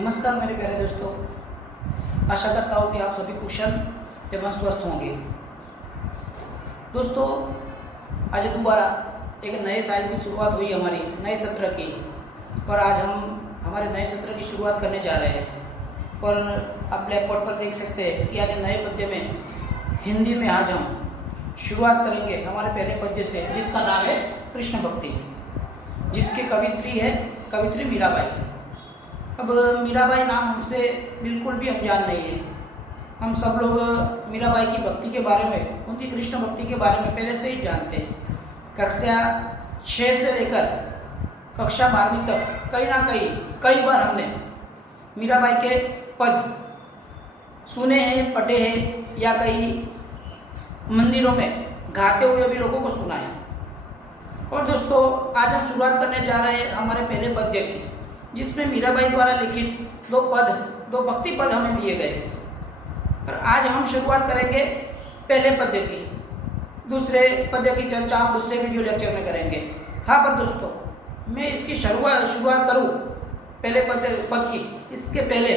नमस्कार मेरे प्यारे दोस्तों, आशा करता हूँ कि आप सभी कुशल एवं स्वस्थ होंगे। दोस्तों, आज दोबारा एक नए साल की शुरुआत हुई हमारी नए सत्र की, और आज हम हमारे नए सत्र की शुरुआत करने जा रहे हैं। और आप ब्लैक बोर्ड पर देख सकते हैं कि आज नए पद्य में हिंदी में आज हम शुरुआत करेंगे हमारे पहले पद्य से, जिसका नाम है कृष्ण भक्ति, जिसकी कवित्री मीराबाई। अब मीराबाई नाम हमसे बिल्कुल भी अनजान नहीं है। हम सब लोग मीराबाई की भक्ति के बारे में, उनकी कृष्ण भक्ति के बारे में पहले से ही जानते हैं। कक्षा 6 से लेकर कक्षा 12वीं तक कई बार हमने मीराबाई के पद सुने हैं, पढ़े हैं, या कई मंदिरों में गाते हुए भी लोगों को सुना है। और दोस्तों, आज हम शुरुआत करने जा रहे हैं हमारे पहले पद्य की, जिसमें मीराबाई द्वारा लिखित दो भक्ति पद हमें दिए गए हैं। और आज हम शुरुआत करेंगे पहले पद्य की। दूसरे पद्य की चर्चा हम दूसरे वीडियो लेक्चर में करेंगे। हाँ, पर दोस्तों, मैं इसकी शुरुआत करूँ पहले पद की, इसके पहले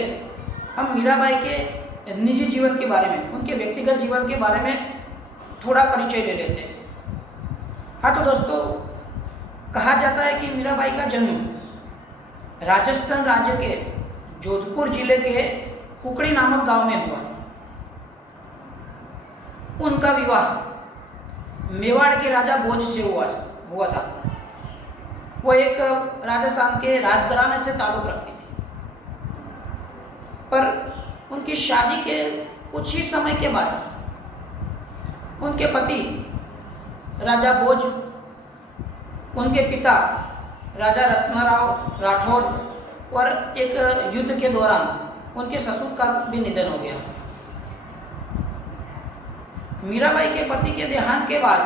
हम मीराबाई के निजी जीवन के बारे में, उनके व्यक्तिगत जीवन के बारे में थोड़ा परिचय ले लेते हैं। हाँ तो दोस्तों, कहा जाता है कि मीराबाई का जन्म राजस्थान राज्य के जोधपुर जिले के कुकड़ी नामक गांव में हुआ था। उनका विवाह मेवाड़ के राजा भोज से हुआ था। वो एक राजस्थान के राजघराने से ताल्लुक रखती थी, पर उनकी शादी के कुछ ही समय के बाद उनके पति राजा भोज, उनके पिता राजा रत्नाराव राठौड़, और एक युद्ध के दौरान उनके ससुर का भी निधन हो गया। मीराबाई के पति के देहांत के बाद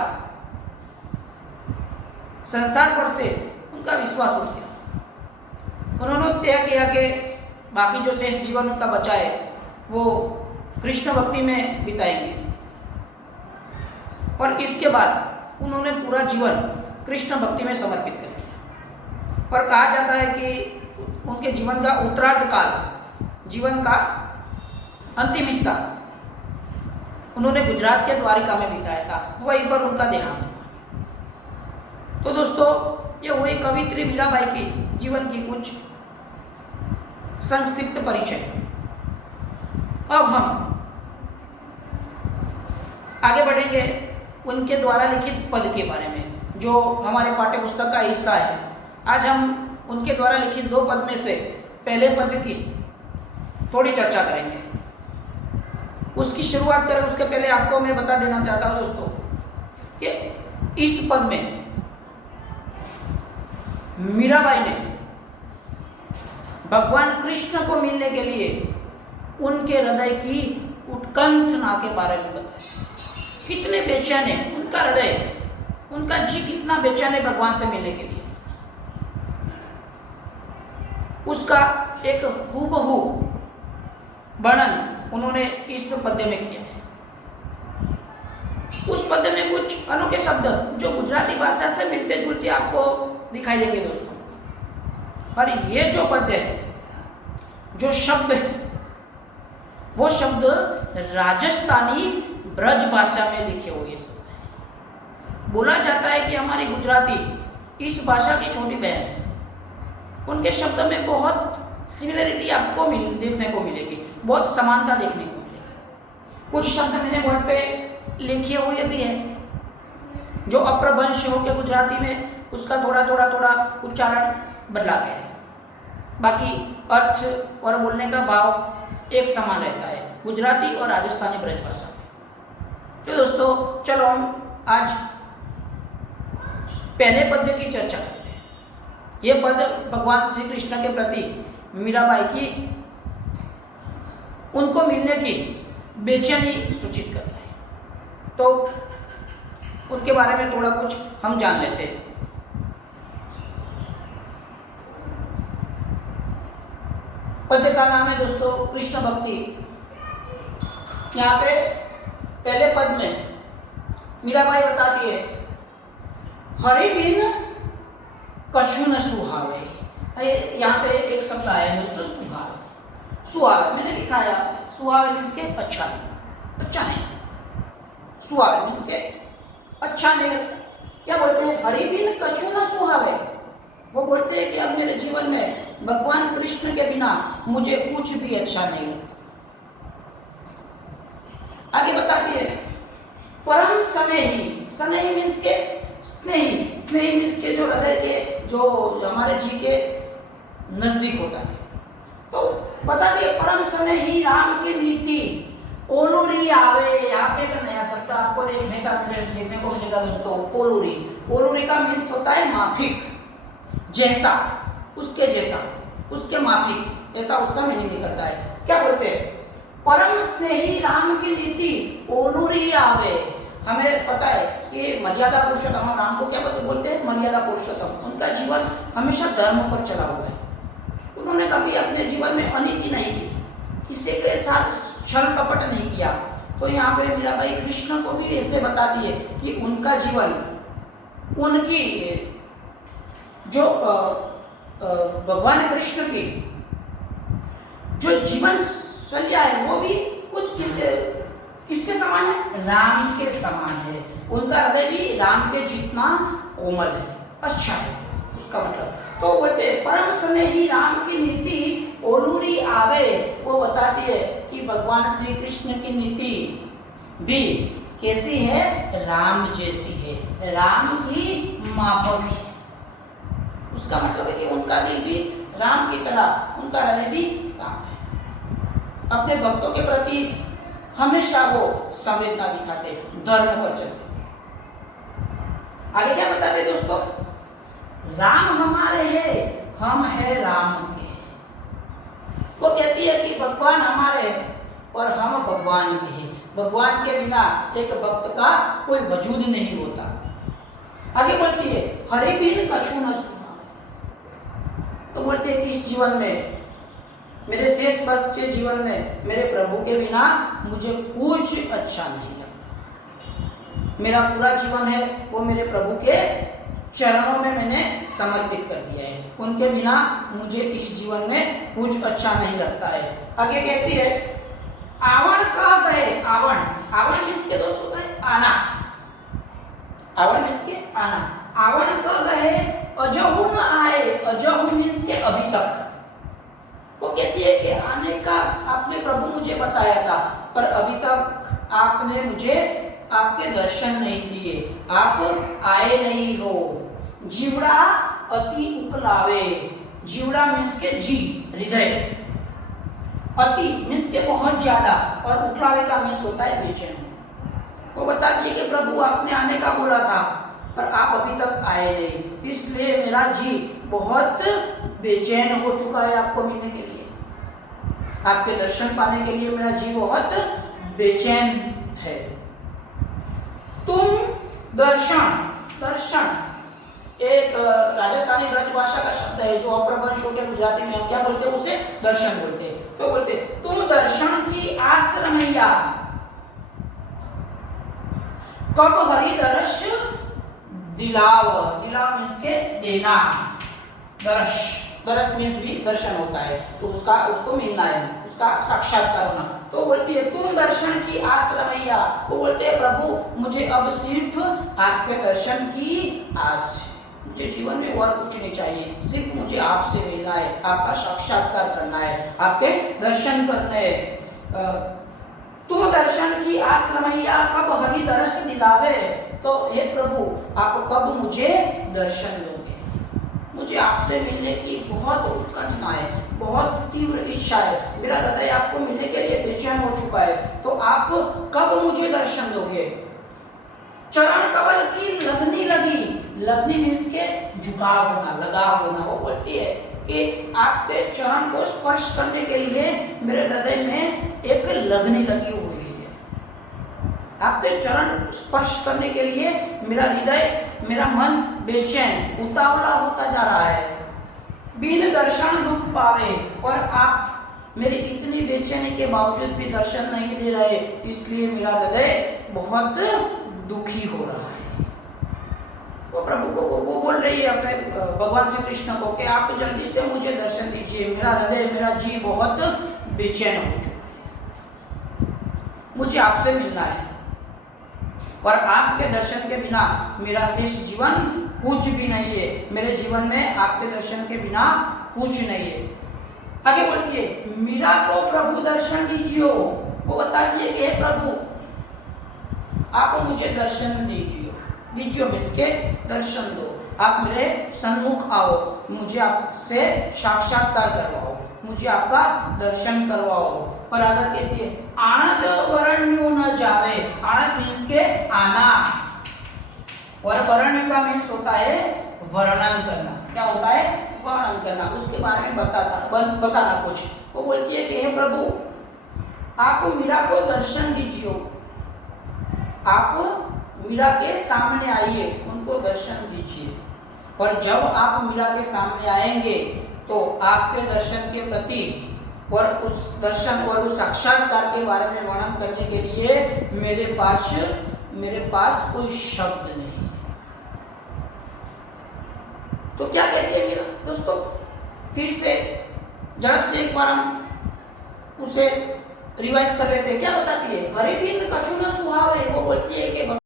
संसार पर से उनका विश्वास उठ गया। उन्होंने तय किया कि बाकी जो शेष जीवन उनका बचा है वो कृष्ण भक्ति में बिताएंगे। और इसके बाद उन्होंने पूरा जीवन कृष्ण भक्ति में समर्पित कर दिया। और कहा जाता है कि उनके जीवन का उत्तरार्ध काल, जीवन का अंतिम हिस्सा उन्होंने गुजरात के द्वारिका में बिताया था। वहीं पर उनका देहांत हुआ। तो दोस्तों, ये हुई कवित्री मीराबाई की जीवन की कुछ संक्षिप्त परिचय। अब हम आगे बढ़ेंगे उनके द्वारा लिखित पद के बारे में, जो हमारे पाठ्य पुस्तक का हिस्सा है। आज हम उनके द्वारा लिखित 2 पद में से पहले पद की थोड़ी चर्चा करेंगे। उसकी शुरुआत करें उसके पहले आपको मैं बता देना चाहता हूं दोस्तों कि इस पद में मीराबाई ने भगवान कृष्ण को मिलने के लिए उनके हृदय की उत्कंठा के बारे में बताया। कितने बेचैन है उनका हृदय, उनका जी कितना बेचैन है भगवान से मिलने के लिए। उसका एक हूबहू वर्णन उन्होंने इस पद्य में किया है। उस पद्य में कुछ अनोखे शब्द जो गुजराती भाषा से मिलते जुलते आपको दिखाई देंगे दोस्तों। और ये जो पद्य है, जो शब्द है, वो शब्द राजस्थानी ब्रज भाषा में लिखे हुए शब्द हैं। बोला जाता है कि हमारी गुजराती इस भाषा की छोटी बहन है। उनके शब्द में बहुत सिमिलरिटी आपको देखने को मिलेगी, बहुत समानता देखने को मिलेगी। कुछ शब्द मैंने बोर्ड पे लिखे हुए भी हैं जो अप्रभंश हो के गुजराती में उसका थोड़ा उच्चारण बदला गया है। बाकी अर्थ और बोलने का भाव एक समान रहता है गुजराती और राजस्थानी ब्रज भाषा में। तो दोस्तों, चलो हम आज पहले पद्य की चर्चा करते हैं। ये पद भगवान श्री कृष्ण के प्रति मीराबाई की उनको मिलने की बेचैनी सूचित करता है। तो उनके बारे में थोड़ा कुछ हम जान लेते हैं। पद्य का नाम है दोस्तों कृष्ण भक्ति। यहाँ पे पहले पद में मीराबाई बताती है, हरि बिन कछु न सुहावे। यहाँ पे एक शब्द आया है दोस्तों, सुहावे। सुहावे, मैंने लिखा है सुहावे मीन्स के अच्छा नहीं, अच्छा नहीं, सुहावे मीन्स के अच्छा नहीं लगता। क्या बोलते हैं, हरि बिन कछु न सुहावे, वो बोलते हैं कि अब मेरे जीवन में भगवान कृष्ण के बिना मुझे कुछ भी अच्छा नहीं लगता। आगे बताती है, परम स्नेही, स्नेही मीन्स के स्नेही, स्नेही मीन्स के जो हृदय के, जो हमारे जी के नजदीक होता है। तो बता दिए, परम स्नेही राम की नीति ओलूरी आवे, यहाँ पे एक नया शब्द आपको देखने को मिलेगा दोस्तों, ओलूरी। ओलूरी का मीन्स होता है माफिक, जैसा, उसके जैसा, उसके माफिक, ऐसा उसका मीनिंग निकलता है। क्या बोलते हैं, परम स्नेही राम की नीति ओलूरी आवे। हमें पता है कि मर्यादा पुरुषोत्तम, हम राम को क्या बोलते हैं, मर्यादा पुरुषोत्तम। उनका जीवन हमेशा धर्म पर चला हुआ है, उन्होंने कभी अपने जीवन में अनीति नहीं की, किसी के साथ छल कपट नहीं किया। तो यहाँ पे मीराबाई कृष्ण को भी ऐसे बताती है कि उनका जीवन, उनकी जो भगवान कृष्ण की जो जीवन शैलिया है वो भी कुछ किसके समान है, राम के समान है। उनका हृदय भी राम के जितना कोमल है, अच्छा है, उसका मतलब। तो बोलते परम स्नेही राम की नीति ओलूरी आवे, वो बताती है कि भगवान श्री कृष्ण की नीति भी कैसी है, राम जैसी है, राम की माफक है। उसका मतलब है कि उनका दिल भी राम की तरह, उनका हृदय भी साफ है। अपने भक्तों के प्रति हमेशा वो संवेदना दिखाते, धर्म पर चलते। आगे क्या बताते दोस्तों, राम हमारे हैं, हम है राम के। वो कहती है कि भगवान हमारे हैं और हम भगवान के हैं। भगवान के बिना एक भक्त का कोई वजूद नहीं होता। आगे बोलती है, हरि बिन कछु न सुहावे। तो बोलते हैं कि इस जीवन में, मेरे शेष बचे जीवन में, मेरे प्रभु के बिना मुझे कुछ अच्छा नहीं लगता। मेरा पूरा जीवन है वो मेरे प्रभु के चरणों में मैंने समर्पित कर दिया है, उनके बिना मुझे इस जीवन में कुछ अच्छा नहीं लगता है। आगे कहती है, आवण कह गए, आवण, आवण मीन्स के दोस्तों का है आना, आवण मीन्स के आना। आवण कह गए अजहु न आए, अजहु मीन्स के अभी तक। वो कहती है कि आने का आपने प्रभु मुझे बताया था, पर अभी तक आपने मुझे आपके दर्शन नहीं दिए, आप आए नहीं हो। जीवड़ा अति उकलावे, जीवड़ा मीन्स के जी, हृदय, अति मीन्स के बहुत ज्यादा, और उकलावे का मीन्स होता है बेचैन। वो बताती है कि प्रभु आपने आने का बोला था पर आप अभी तक आए नहीं, इसलिए मेरा जी बहुत बेचैन हो चुका है आपको मिलने के लिए, आपके दर्शन पाने के लिए मेरा जी बहुत बेचैन है। तुम दर्शन, दर्शन एक राजस्थानी ब्रज भाषा का शब्द है जो अप्रभंश हो गया, गुजराती में हम क्या बोलते हैं, उसे दर्शन बोलते हैं। तो बोलते तुम दर्शन की आश्रमैया, कब हरि दर्श दिलाव, दिलाव मीन्स के देना, दर्श, दर्श मीन्स भी दर्शन होता है, तो उसका उसको मिलना है, उसका साक्षात्कार होना। तो बोलती है तुम दर्शन की आश्रमैया, वो बोलते हैं प्रभु मुझे अब सिर्फ आपके दर्शन की आस है, मुझे जीवन में और कुछ नहीं चाहिए, सिर्फ मुझे आपसे मिलना है, आपका साक्षात्कार करना है, आपके दर्शन करने हैं। तुम दर्शन की आश्रमैया कब हरि दर्श दिलावे, तो हे प्रभु आप कब मुझे दर्शन दोगे, मुझे आपसे मिलने की बहुत उत्कंठा है, बहुत तीव्र इच्छा है, मेरा हृदय आपको मिलने के लिए बेचैन हो चुका है, तो आप कब मुझे दर्शन दोगे। चरण कमल की लगनी लगी, लगनी मीन्स के झुकाव होना, लगाव होना। वो बोलती है कि आपके चरण को स्पर्श करने के लिए मेरे हृदय में एक लगनी लगी हुई है, आपके चरण स्पर्श करने के लिए मेरा हृदय, मेरा मन बेचैन उतावला होता जा रहा है। बिन दर्शन दुख पावे, और आप मेरी इतनी बेचैनी के बावजूद भी दर्शन नहीं दे रहे, इसलिए मेरा हृदय बहुत दुखी हो रहा है। वो प्रभु को वो बोल रही है अपने भगवान श्री कृष्ण को कि आप जल्दी से मुझे दर्शन दीजिए, मेरा हृदय, मेरा जी बहुत बेचैन हो चुका है, मुझे आपसे मिलना है, और आपके दर्शन के बिना मेरा शेष जीवन कुछ भी नहीं है, मेरे जीवन में आपके दर्शन के बिना कुछ नहीं है। आगे बोलिए, मीरा को प्रभु दर्शन दीजिए। वो बताती है कि हे प्रभु, आप मुझे दर्शन दीजिए मीन्स के दर्शन दो, आप मेरे सन्मुख आओ, मुझे आपसे साक्षात्कार करवाओ, मुझे आपका दर्शन करवाओ। और आगे कहती है, आनंद वरण्यो न जावे। आनंद मीन्स के आना, और वरण्य का मीन्स होता है वर्णन करना। क्या होता है? वर्णन करना, उसके बारे में बताना कुछ। वो बोलती है कि हे प्रभु, आप मीरा को दर्शन दीजिए, आप मीरा के सामने आइए, उनको दर्शन दीजिए, और जब आप मीरा के सामने आएंगे तो आपके दर्शन के प्रति और उस दर्शन और उस साक्षात्कार के बारे में वर्णन करने के लिए मेरे पास कोई शब्द नहीं है। तो क्या कहती है मीरा? दोस्तों फिर से झड़प से एक बार हम उसे रिवाइज कर लेते हैं। क्या बताती है? हरे बिन कछु न सुहावे। वो बोलती है कि